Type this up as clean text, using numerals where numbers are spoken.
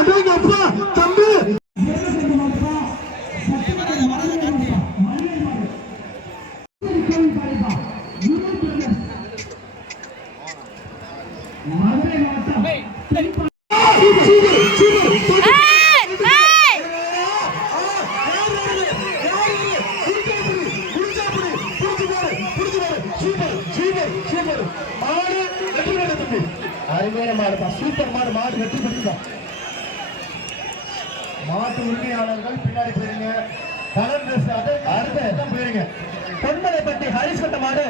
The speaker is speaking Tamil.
அடங்க அப்பா தம்பி அருமையான மாடுப்பா, சூப்பர் மாடு. மாடு வெற்றி பெற்றுதான். மாட்டு உரிமையாளர்கள் பின்னாடி போயிருங்க. கலர் ட்ரெஸ் அடுத்த போயிருங்க. பொன்மலைப்பட்டி ஹரிஸ் கட்ட மாடு